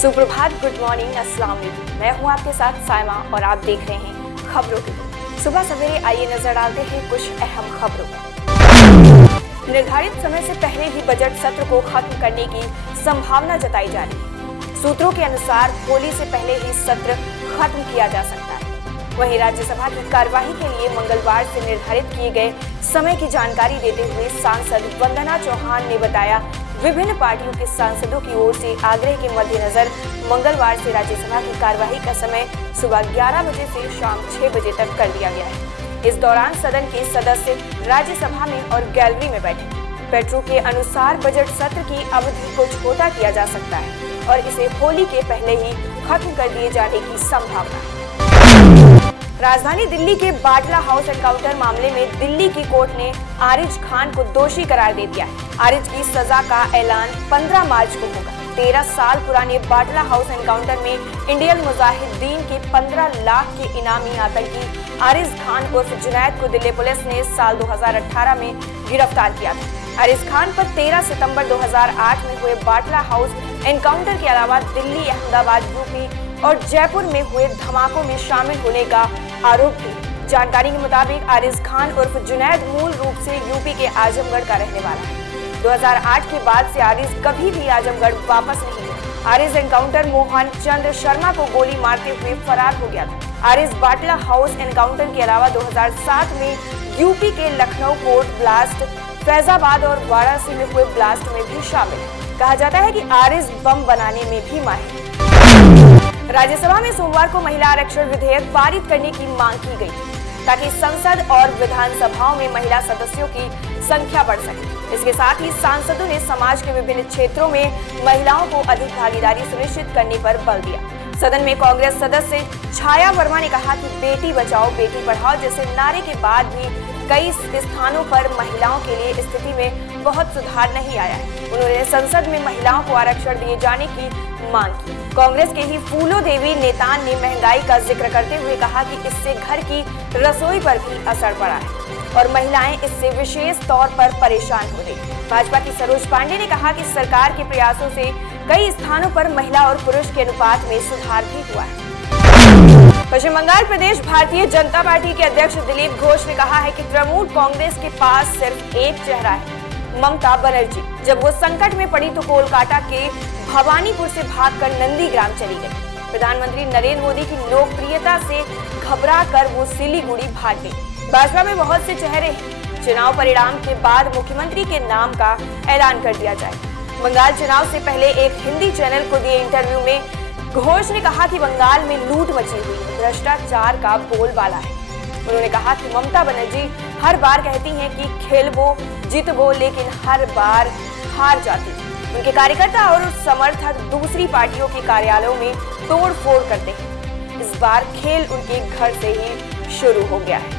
सुप्रभात, good morning, अस्सलाम वालेकुम। मैं हूं आपके साथ साइमा और आप देख रहे हैं खबरों की दुनिया। सुबह सवेरे आइए नजर डालते हैं कुछ अहम खबरों पर। निर्धारित समय से पहले ही बजट सत्र को खत्म करने की संभावना जताई जा रही है। सूत्रों के अनुसार होली से पहले ही सत्र खत्म किया जा सकता है। वहीं राज्यसभा की कार्यवाही के लिए मंगलवार से निर्धारित किए गए समय की जानकारी देते हुए सांसद वंदना चौहान ने बताया, विभिन्न पार्टियों के सांसदों की ओर से आग्रह के मद्देनजर मंगलवार से राज्यसभा की कार्यवाही का समय सुबह 11 बजे से शाम 6 बजे तक कर दिया गया है। इस दौरान सदन के सदस्य राज्यसभा में और गैलरी में बैठे। पेट्रो के अनुसार बजट सत्र की अवधि को छोटा किया जा सकता है और इसे होली के पहले ही खत्म कर दिए जाने की संभावना है। राजधानी दिल्ली के बाटला हाउस एनकाउंटर मामले में दिल्ली की कोर्ट ने आरिज खान को दोषी करार दे दिया है। आरिज की सजा का ऐलान 15 मार्च को होगा। 13 साल पुराने बाटला हाउस एनकाउंटर में इंडियन मुजाहिदीन के 15 लाख के इनामी आतंकी आरिज खान उर्फ जुनैद को दिल्ली पुलिस ने साल 2018 में गिरफ्तार किया था। आरिज खान पर 13 सितंबर 2008 में हुए बाटला हाउस एनकाउंटर के अलावा दिल्ली, अहमदाबाद, यूपी और जयपुर में हुए धमाकों में शामिल होने का आरोप थी। जानकारी के मुताबिक आरिज खान उर्फ जुनैद मूल रूप से यूपी के आजमगढ़ का रहने वाला है। 2008 के बाद से आरिज कभी भी आजमगढ़ वापस नहीं गया। आरिज एनकाउंटर मोहन चंद्र शर्मा को गोली मारते हुए फरार हो गया था। आरिज बाटला हाउस एनकाउंटर के अलावा 2007 में यूपी के लखनऊ कोर्ट ब्लास्ट, फैजाबाद और वाराणसी में हुए ब्लास्ट में भी शामिल है। कहा जाता है कि आरिज बम बनाने में भी माहिर है। राज्यसभा में सोमवार को महिला आरक्षण विधेयक पारित करने की मांग की गई ताकि संसद और विधानसभाओं में महिला सदस्यों की संख्या बढ़ सके। इसके साथ ही सांसदों ने समाज के विभिन्न क्षेत्रों में महिलाओं को अधिक भागीदारी सुनिश्चित करने पर बल दिया। सदन में कांग्रेस सदस्य छाया वर्मा ने कहा कि बेटी बचाओ बेटी पढ़ाओ जैसे नारे के बाद भी कई स्थानों पर महिलाओं के लिए स्थिति में बहुत सुधार नहीं आया है। उन्होंने संसद में महिलाओं को आरक्षण दिए जाने की मांग की। कांग्रेस के ही फूलो देवी नेतान ने महंगाई का जिक्र करते हुए कहा कि इससे घर की रसोई पर भी असर पड़ा है और महिलाएं इससे विशेष तौर पर परेशान हो रही। भाजपा की सरोज पांडे ने कहा कि सरकार के प्रयासों से कई स्थानों पर महिला और पुरुष के अनुपात में सुधार भी हुआ है। पश्चिम बंगाल प्रदेश भारतीय जनता पार्टी के अध्यक्ष दिलीप घोष ने कहा है कि तृणमूल कांग्रेस के पास सिर्फ एक चेहरा है, ममता बनर्जी। जब वो संकट में पड़ी तो कोलकाता के भवानीपुर से भागकर नंदीग्राम चली गई। प्रधानमंत्री नरेंद्र मोदी की लोकप्रियता से घबराकर वो सिलीगुड़ी भाग गई। भाजपा में बहुत से चेहरे हैं। चुनाव परिणाम के बाद मुख्यमंत्री के नाम का ऐलान कर दिया जाए। बंगाल चुनाव से पहले एक हिंदी चैनल को दिए इंटरव्यू में घोष ने कहा कि बंगाल में लूट मची हुई है, भ्रष्टाचार का बोलबाला है। उन्होंने कहा कि ममता बनर्जी हर बार कहती हैं कि खेलबो जीतबो, लेकिन हर बार हार जाती है। उनके कार्यकर्ता और समर्थक दूसरी पार्टियों के कार्यालयों में तोड़-फोड़ करते हैं। इस बार खेल उनके घर से ही शुरू हो गया है।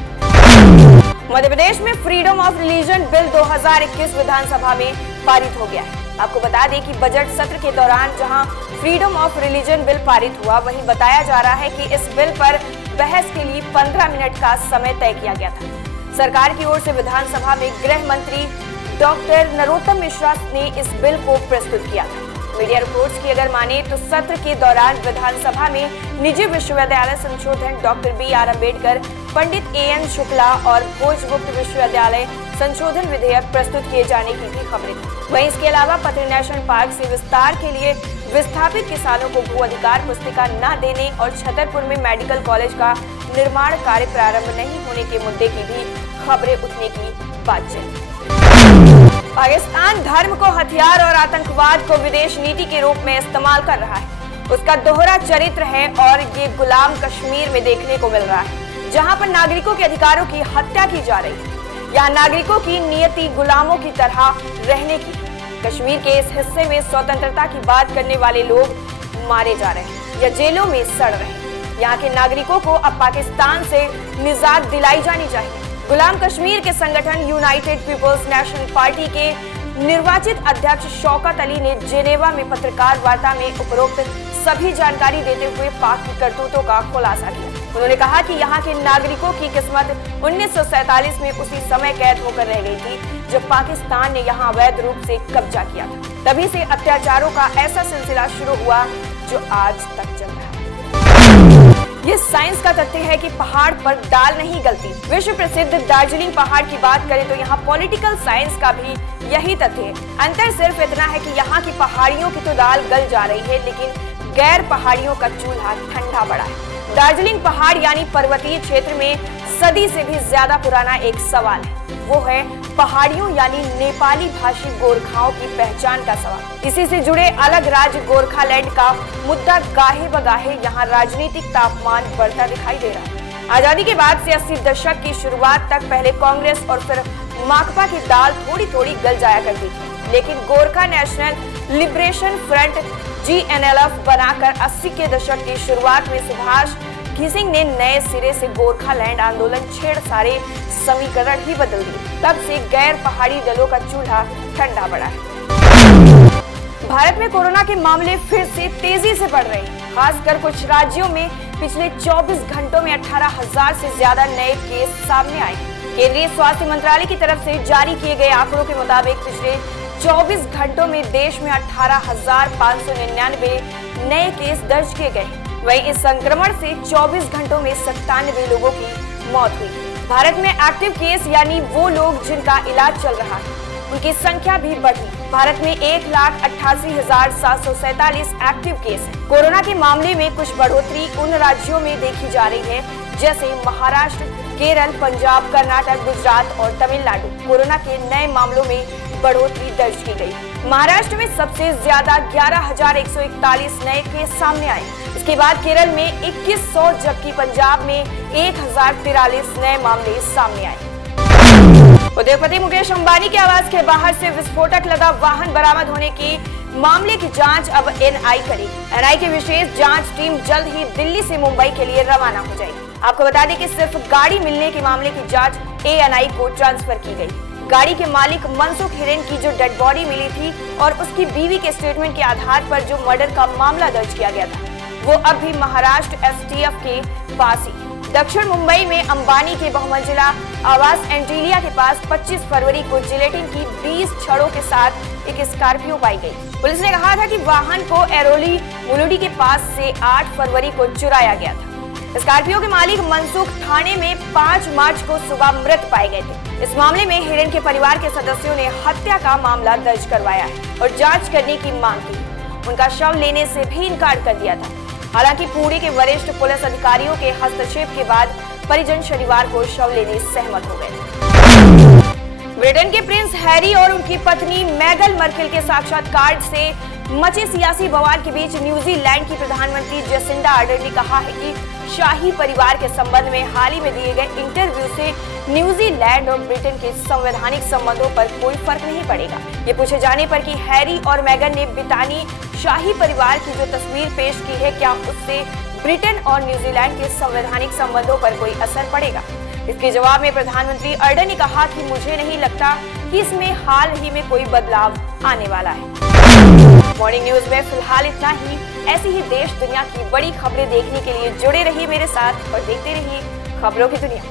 मध्य प्रदेश में फ्रीडम ऑफ रिलीजन बिल 2021 विधानसभा में पारित हो गया है। आपको बता दें कि बजट सत्र के दौरान जहां फ्रीडम ऑफ रिलीजन बिल पारित हुआ, वहीं बताया जा रहा है कि इस बिल पर बहस के लिए 15 मिनट का समय तय किया गया था। सरकार की ओर से विधानसभा में गृह मंत्री डॉक्टर नरोत्तम मिश्रा ने इस बिल को प्रस्तुत किया था। मीडिया रिपोर्ट्स की अगर माने तो सत्र के दौरान विधानसभा में निजी विश्वविद्यालय संशोधन, doctor B R. Ambedkar, Pandit A N. Shukla और भोजगुप्त विश्वविद्यालय संशोधन विधेयक प्रस्तुत किए जाने की भी खबरें थी। वहीं इसके अलावा पत्री नेशनल पार्क से विस्तार के लिए विस्थापित किसानों को भू अधिकार पुस्तिका न देने और छतरपुर में मेडिकल कॉलेज का निर्माण कार्य प्रारंभ नहीं होने के मुद्दे की भी खबरें उठने की बात चली। पाकिस्तान धर्म को हथियार और आतंकवाद को विदेश नीति के रूप में इस्तेमाल कर रहा है। उसका दोहरा चरित्र है और ये गुलाम कश्मीर में देखने को मिल रहा है, जहां पर नागरिकों के अधिकारों की हत्या की जा रही है। यहाँ नागरिकों की नियति गुलामों की तरह रहने की। कश्मीर के इस हिस्से में स्वतंत्रता की बात करने वाले लोग मारे जा रहे हैं या जेलों में सड़ रहे हैं। यहाँ के नागरिकों को अब पाकिस्तान से निजात दिलाई जानी चाहिए। गुलाम कश्मीर के संगठन यूनाइटेड पीपल्स नेशनल पार्टी के निर्वाचित अध्यक्ष शौकत अली ने जेनेवा में पत्रकार वार्ता में उपरोक्त सभी जानकारी देते हुए पाक की करतूतों का खुलासा किया। उन्होंने कहा कि यहाँ के नागरिकों की किस्मत 1947 में उसी समय कैद होकर रह गई थी जब पाकिस्तान ने यहाँ अवैध रूप से कब्जा किया था। तभी से अत्याचारों का ऐसा सिलसिला शुरू हुआ जो आज तक चल रहा है। ये साइंस का तथ्य है कि पहाड़ पर दाल नहीं गलती। विश्व प्रसिद्ध दार्जिलिंग पहाड़ की बात करें तो यहाँ पॉलिटिकल साइंस का भी यही तथ्य है। अंतर सिर्फ इतना है कि यहाँ की पहाड़ियों की तो दाल गल जा रही है, लेकिन गैर पहाड़ियों का चूल्हा ठंडा पड़ा है। दार्जिलिंग पहाड़ यानी पर्वतीय क्षेत्र में सदी से भी ज्यादा पुराना एक सवाल है, वो है पहाड़ियों यानी नेपाली भाषी गोरखाओं की पहचान का सवाल। इसी से जुड़े अलग राज्य गोरखालैंड का मुद्दा गाहे बगाहे यहाँ राजनीतिक तापमान बढ़ता दिखाई दे रहा है। आजादी के बाद से 80 दशक की शुरुआत तक पहले कांग्रेस और फिर माकपा की दाल थोड़ी थोड़ी गल जाया करती थी, लेकिन Gorkha national liberation front GNLF बनाकर 80 के दशक की शुरुआत में सुभाष घिसिंग ने नए सिरे से गोरखालैंड आंदोलन छेड़ सारे समीकरण ही बदल दिए। तब से गैर पहाड़ी दलों का चूल्हा ठंडा पड़ा है। भारत में कोरोना के मामले फिर से तेजी से बढ़ रहे हैं। खासकर कुछ राज्यों में पिछले 24 घंटों में 18,000 से ज्यादा नए केस सामने आए। केंद्रीय स्वास्थ्य मंत्रालय की तरफ से जारी किए गए आंकड़ों के मुताबिक पिछले 24 घंटों में देश में 18,599 नए केस दर्ज किए गए। वहीं इस संक्रमण से 24 घंटों में 97 लोगों की मौत हुई। भारत में एक्टिव केस यानी वो लोग जिनका इलाज चल रहा है, उनकी संख्या भी बढ़ी। भारत में 1,88,747 एक्टिव केस हैं। कोरोना के मामले में कुछ बढ़ोतरी उन राज्यों में देखी जा रही है जैसे महाराष्ट्र, केरल, पंजाब, कर्नाटक, गुजरात और तमिलनाडु। कोरोना के नए मामलों में बढ़ोतरी दर्ज की गई। महाराष्ट्र में सबसे ज्यादा 11,141 नए केस सामने आए। इसके बाद केरल में 2100 जबकि पंजाब में 1,043 नए मामले सामने आए। उद्योगपति मुकेश अंबानी के आवास के बाहर से विस्फोटक लगा वाहन बरामद होने की मामले की जांच अब NI करेगी। NI की विशेष जांच टीम जल्द ही दिल्ली से मुंबई के लिए रवाना हो जाएगी। आपको बता दें कि सिर्फ गाड़ी मिलने के मामले की जांच ANI को ट्रांसफर की गई। गाड़ी के मालिक मनसुख हिरेन की जो डेड बॉडी मिली थी और उसकी बीवी के स्टेटमेंट के आधार पर जो मर्डर का मामला दर्ज किया गया था, वो अब भी महाराष्ट्र STF के पास ही। दक्षिण मुंबई में अंबानी के बहुमंजिला आवास एंटीलिया के पास 25 फरवरी को जिलेटिन की 20 छड़ों के साथ एक स्कॉर्पियो पाई गई। पुलिस ने कहा था कि वाहन को एरोली मुलुडी के पास से 8 फरवरी को चुराया गया था। स्कॉर्पियो के मालिक मनसुख थाने में 5 मार्च को सुबह मृत पाए गए थे। इस मामले में हिरेन के परिवार के सदस्यों ने हत्या का मामला दर्ज करवाया है और जांच करने की मांग की। उनका शव लेने से भी इनकार कर दिया था। हालांकि पुणे के वरिष्ठ पुलिस अधिकारियों के हस्तक्षेप के बाद परिजन शनिवार को शव लेने सहमत हो गए थे। ब्रिटेन के प्रिंस हैरी और उनकी पत्नी मेगन मार्कल के साक्षात्कार से मचे सियासी बवाल के बीच न्यूजीलैंड की प्रधानमंत्री जेसिंडा आर्डर्न ने कहा है कि शाही परिवार के संबंध में हाल ही में दिए गए इंटरव्यू से न्यूजीलैंड और ब्रिटेन के संवैधानिक संबंधों पर कोई फर्क नहीं पड़ेगा। ये पूछे जाने पर कि हैरी और मेगन ने ब्रिटानी शाही परिवार की जो तस्वीर पेश की है, क्या उससे ब्रिटेन और न्यूजीलैंड के संवैधानिक संबंधों पर कोई असर पड़ेगा? इसके जवाब में प्रधानमंत्री आर्डर्न ने कहा कि मुझे नहीं लगता कि इसमें हाल ही में कोई बदलाव आने वाला है। मॉर्निंग न्यूज में फिलहाल इतना ही। ऐसी ही देश दुनिया की बड़ी खबरें देखने के लिए जुड़े रहिए मेरे साथ और देखते रहिए खबरों की दुनिया।